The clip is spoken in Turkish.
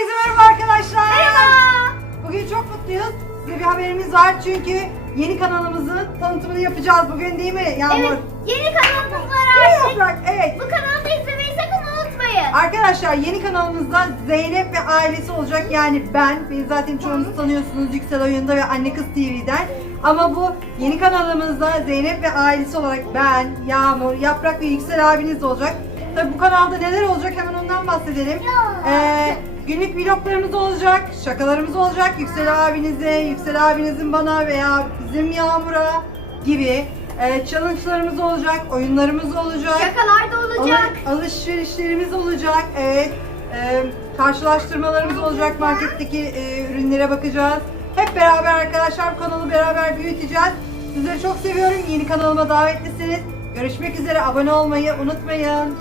Herkese merhaba arkadaşlar. Merhaba. Bugün çok mutluyuz. Size bir haberimiz var çünkü yeni kanalımızın tanıtımını yapacağız bugün değil mi Yağmur? Evet, yeni kanalımız var artık. Yaprak? Evet. Bu kanalda izlemeyi sakın unutmayın. Arkadaşlar yeni kanalımızda Zeynep ve ailesi olacak. Yani ben, beni zaten çoğunuz tanıyorsunuz Yüksel Oyun'da ve Anne Kız TV'den. Ama bu yeni kanalımızda Zeynep ve ailesi olarak ben, Yağmur, Yaprak ve Yüksel abiniz olacak. Tabi bu kanalda neler olacak hemen ondan bahsedelim. Ee, günlük vloglarımız olacak, şakalarımız olacak. Yüksel abinize, Yüksel abinizin bana veya bizim Yağmur'a gibi. Ee, challenge'larımız olacak, oyunlarımız olacak. Şakalar da olacak. Al- alışverişlerimiz olacak. Evet. Ee, karşılaştırmalarımız olacak. Marketteki e, ürünlere bakacağız. Hep beraber arkadaşlar kanalı beraber büyüteceğiz. Sizleri çok seviyorum. Yeni kanalıma davetlisiniz. Görüşmek üzere. Abone olmayı unutmayın.